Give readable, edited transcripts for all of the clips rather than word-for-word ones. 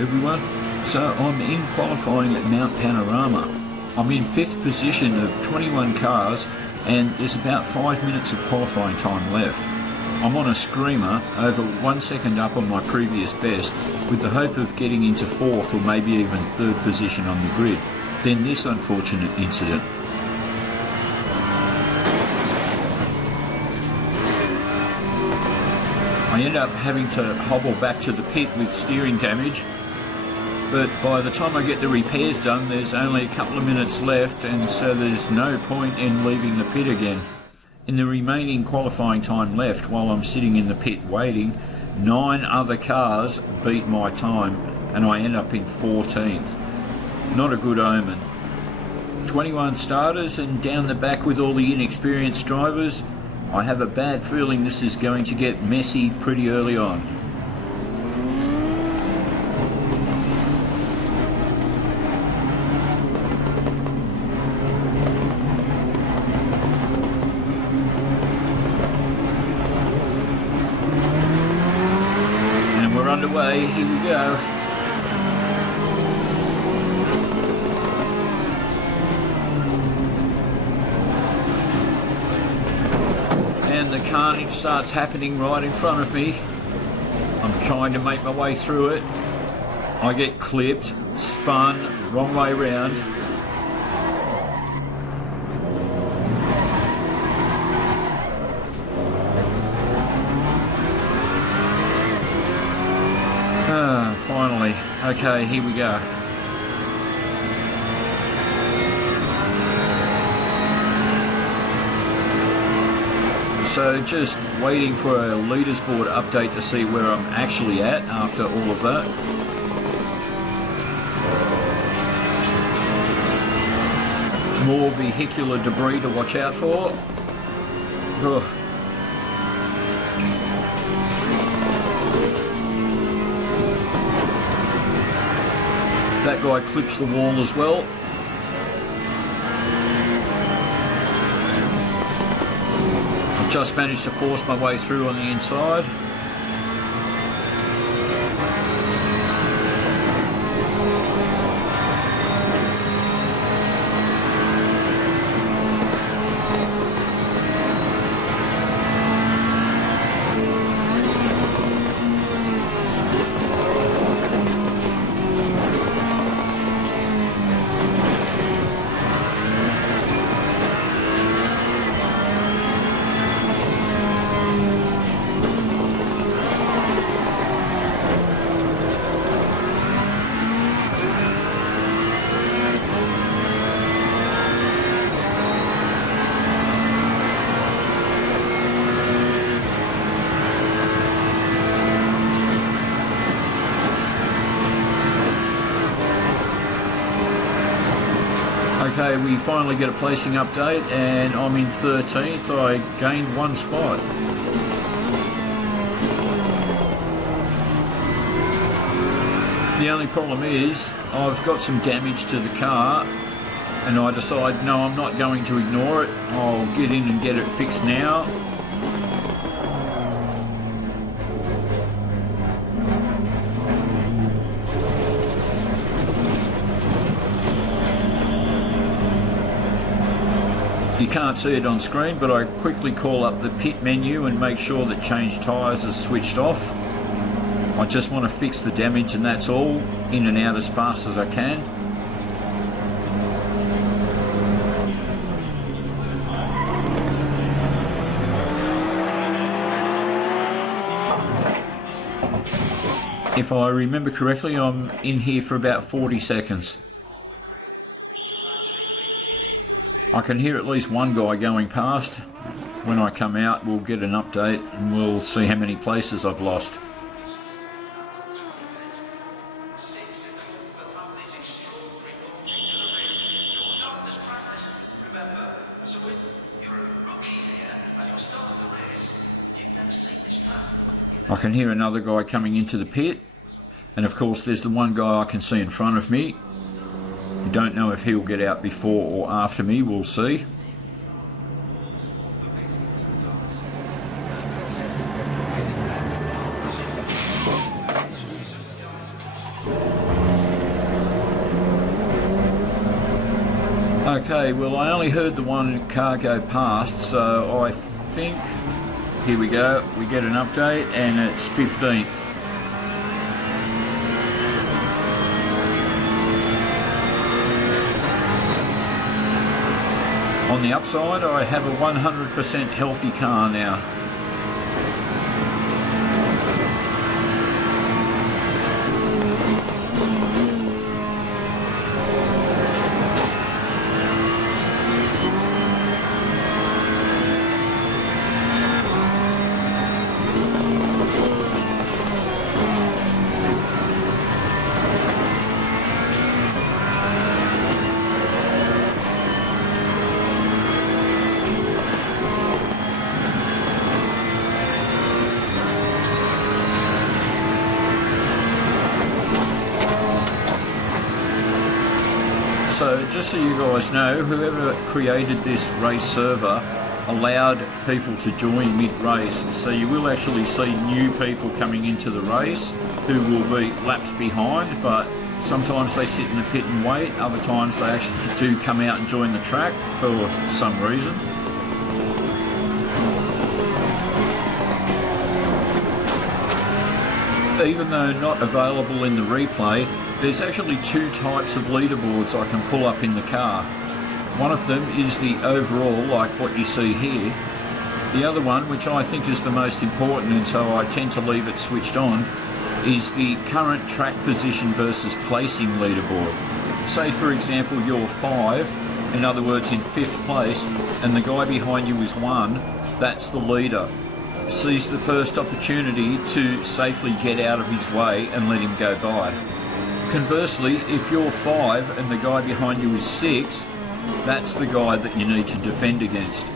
everyone. So I'm in qualifying at Mount Panorama. I'm in 5th position of 21 cars and there's about 5 minutes of qualifying time left. I'm on a screamer over 1 second up on my previous best with the hope of getting into 4th or maybe even 3rd position on the grid. Then this unfortunate incident. I end up having to hobble back to the pit with steering damage, but by the time I get the repairs done there's only a couple of minutes left, and so there's no point in leaving the pit again. In the remaining qualifying time left while I'm sitting in the pit waiting, 9 other cars beat my time and I end up in 14th. Not a good omen. 21 starters and down the back with all the inexperienced drivers. I have a bad feeling this is going to get messy pretty early on. And we're underway, here we go. And the carnage starts happening right in front of me. I'm trying to make my way through it. I get clipped, spun, wrong way round. Finally. Okay, here we go. So just waiting for a leaderboard update to see where I'm actually at after all of that. More vehicular debris to watch out for. Ugh. That guy clips the wall as well. Just managed to force my way through on the inside. Okay, we finally get a placing update and I'm in 13th. I gained 1 spot. The only problem is I've got some damage to the car and I decide no, I'm not going to ignore it. I'll get in and get it fixed now. You can't see it on screen, but I quickly call up the pit menu and make sure that change tyres is switched off. I just want to fix the damage and that's all, in and out as fast as I can. If I remember correctly, I'm in here for about 40 seconds. I can hear at least one guy going past. When I come out, we'll get an update and we'll see how many places I've lost. I can hear another guy coming into the pit, and of course there's the one guy I can see in front of me. Don't know if he'll get out before or after me, we'll see. Okay, well, I only heard the one car go past, so I think, here we go, we get an update and it's 15th. On the upside, I have a 100% healthy car now. So just so you guys know, whoever created this race server allowed people to join mid-race. So you will actually see new people coming into the race who will be laps behind, but sometimes they sit in the pit and wait, other times they actually do come out and join the track for some reason. Even though not available in the replay, there's actually two types of leaderboards I can pull up in the car. One of them is the overall, like what you see here. The other one, which I think is the most important, and so I tend to leave it switched on, is the current track position versus placing leaderboard. Say for example you're 5, in other words in 5th place, and the guy behind you is 1, that's the leader. Seize the first opportunity to safely get out of his way and let him go by. Conversely, if you're 5 and the guy behind you is 6, that's the guy that you need to defend against.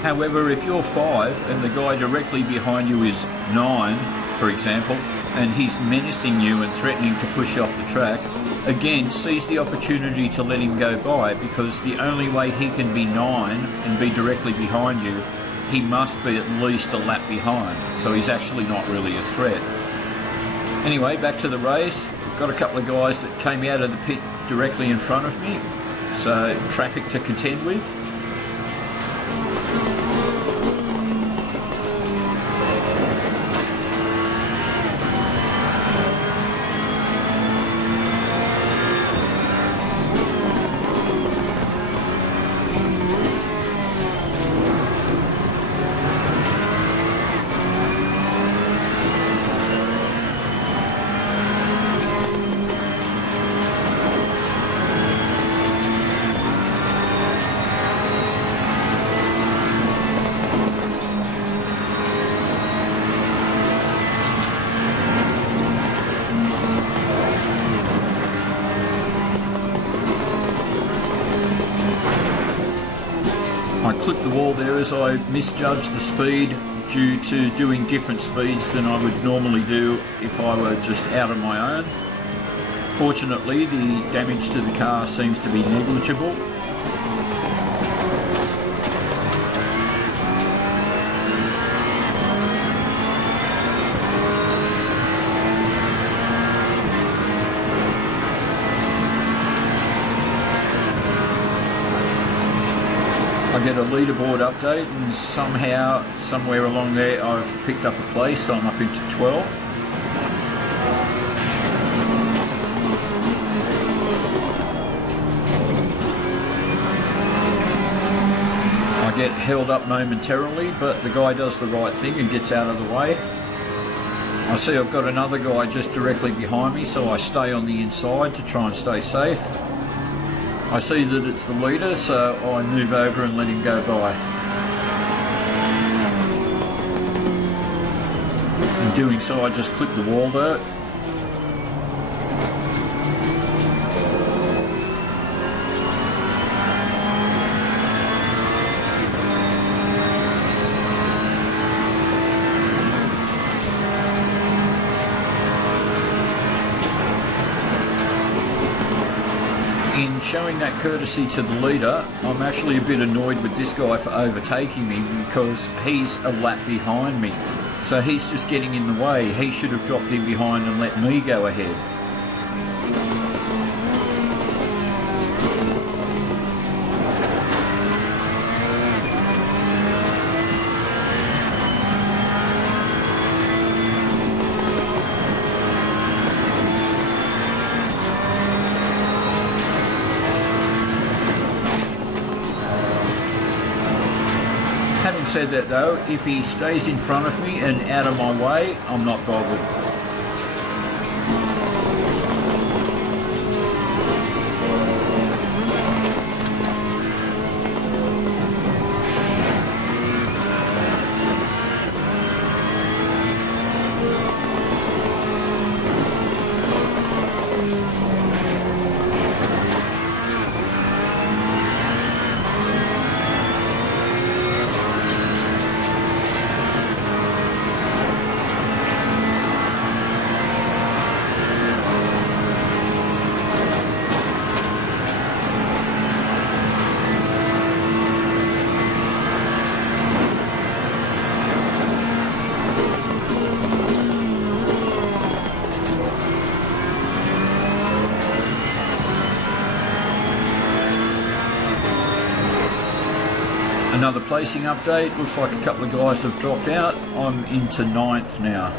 However, if you're 5 and the guy directly behind you is 9, for example, and he's menacing you and threatening to push you off the track, again, seize the opportunity to let him go by, because the only way he can be 9 and be directly behind you, he must be at least a lap behind, so he's actually not really a threat. Anyway, back to the race. Got a couple of guys that came out of the pit directly in front of me, so traffic to contend with. I clipped the wall there as I misjudged the speed due to doing different speeds than I would normally do if I were just out on my own. Fortunately, the damage to the car seems to be negligible. I get a leaderboard update, and somehow, somewhere along there, I've picked up a place, so I'm up into 12th. I get held up momentarily, but the guy does the right thing and gets out of the way. I see I've got another guy just directly behind me, so I stay on the inside to try and stay safe. I see that it's the leader, so I move over and let him go by. In doing so, I just clip the wall there. In showing that courtesy to the leader, I'm actually a bit annoyed with this guy for overtaking me, because he's a lap behind me. So he's just getting in the way. He should have dropped in behind and let me go ahead. said that though, if he stays in front of me and out of my way, I'm not bothered. Another placing update, looks like a couple of guys have dropped out. I'm into 9th now.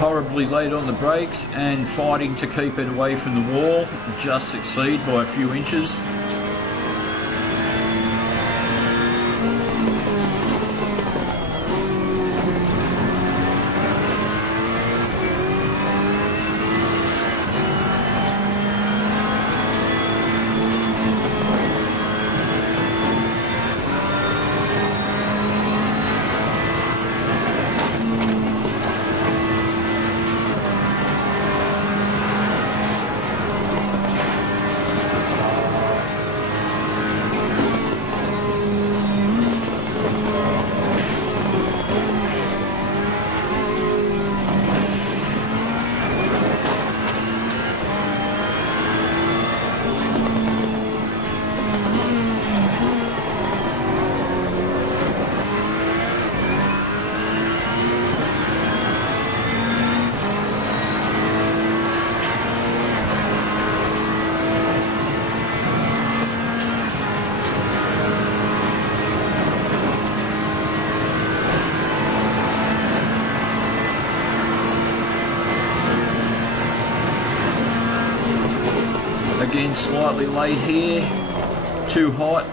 Horribly late on the brakes and fighting to keep it away from the wall, just succeed by a few inches. Again, slightly late here, too hot,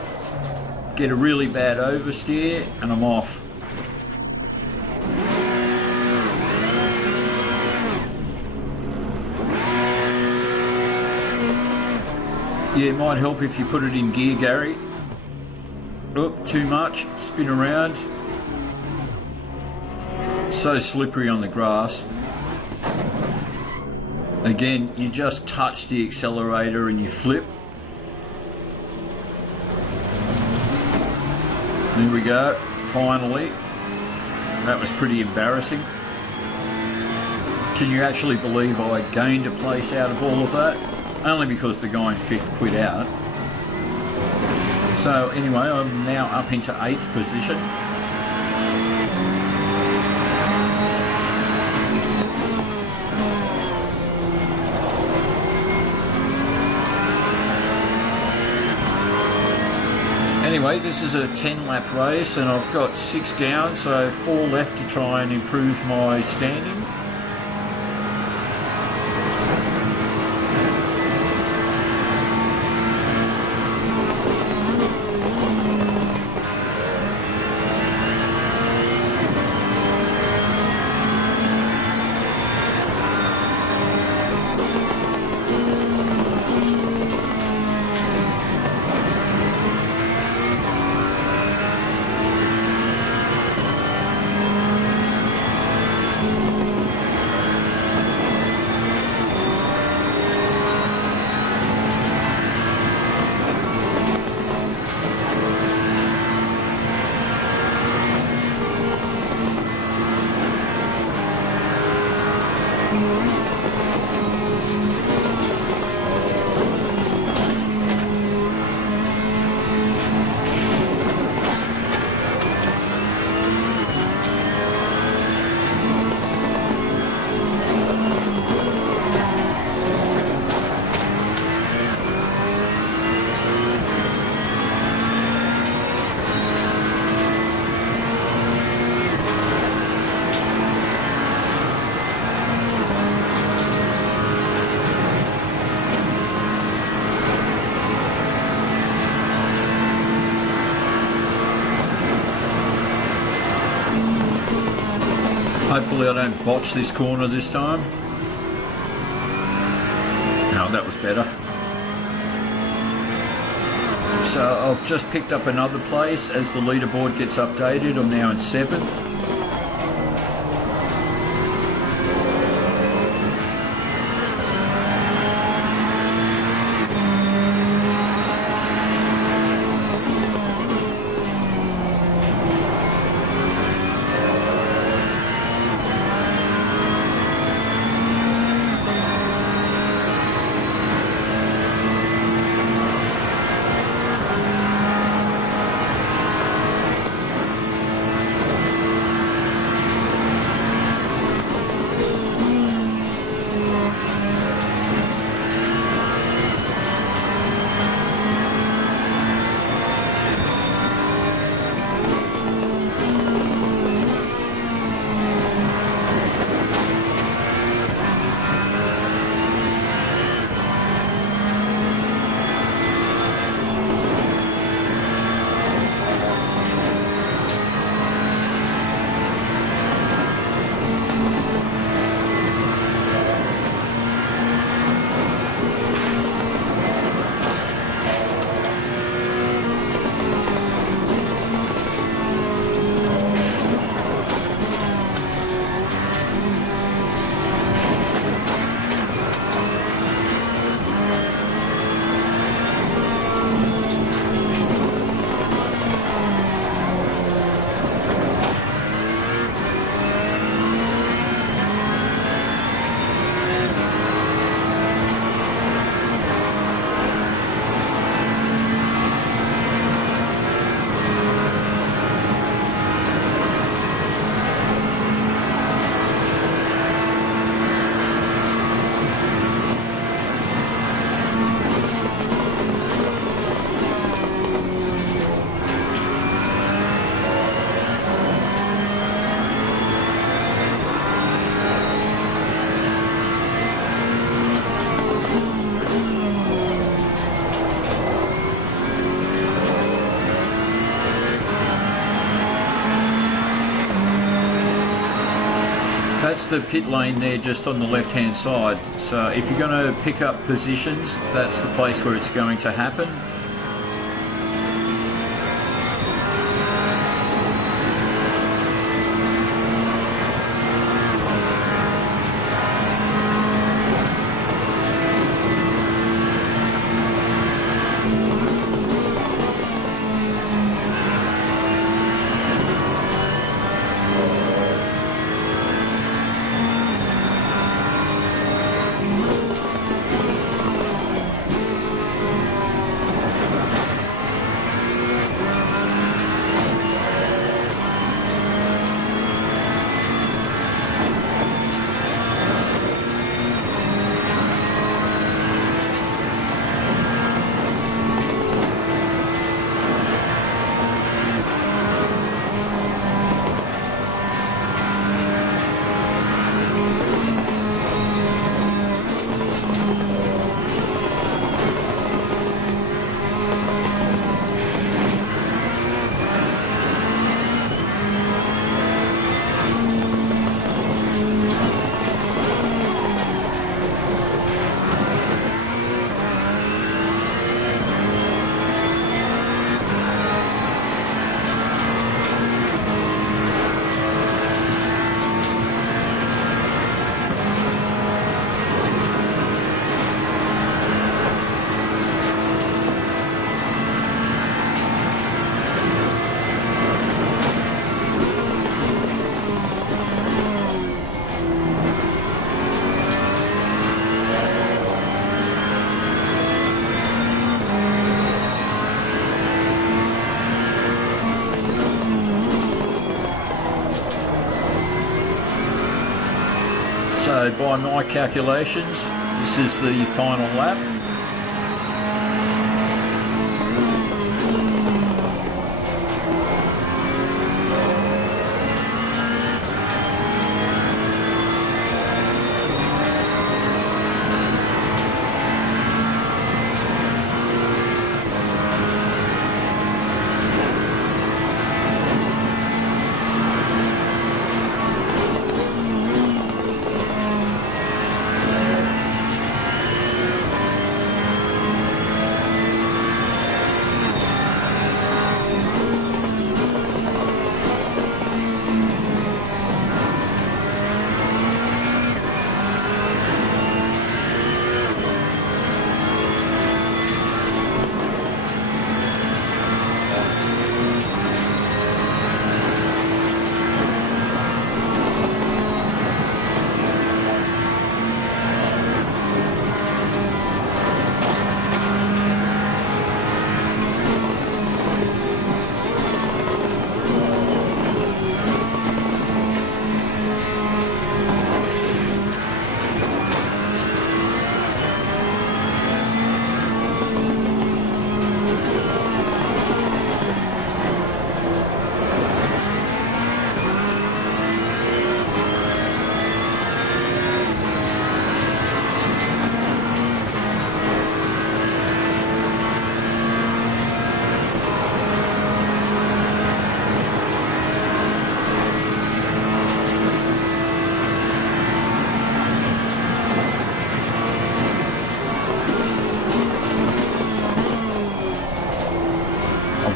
get a really bad oversteer and I'm off. Yeah, it might help if you put it in gear, Gary. Oop, too much, spin around. So slippery on the grass. Again, you just touch the accelerator and you flip. There we go, finally. That was pretty embarrassing. Can you actually believe I gained a place out of all of that? Only because the guy in 5th quit out. So anyway, I'm now up into 8th position. Anyway, this is a 10-lap race and I've got 6 down, so 4 left to try and improve my standing. Hopefully I don't botch this corner this time. No, that was better. So I've just picked up another place. As the leaderboard gets updated, I'm now in 7th. That's the pit lane there just on the left hand side. So if you're going to pick up positions, that's the place where it's going to happen. So by my calculations, this is the final lap.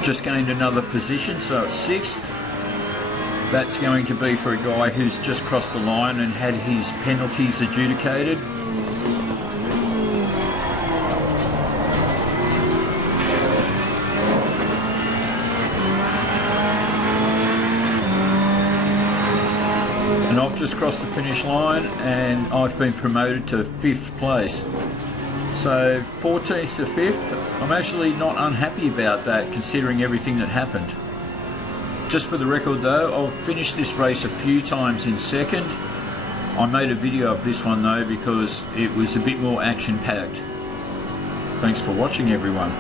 just gained another position, so it's 6th. That's going to be for a guy who's just crossed the line and had his penalties adjudicated. And I've just crossed the finish line and I've been promoted to 5th place. So 14th to 5th, I'm actually not unhappy about that considering everything that happened. Just for the record though, I've finished this race a few times in 2nd. I made a video of this one though because it was a bit more action packed. Thanks for watching everyone.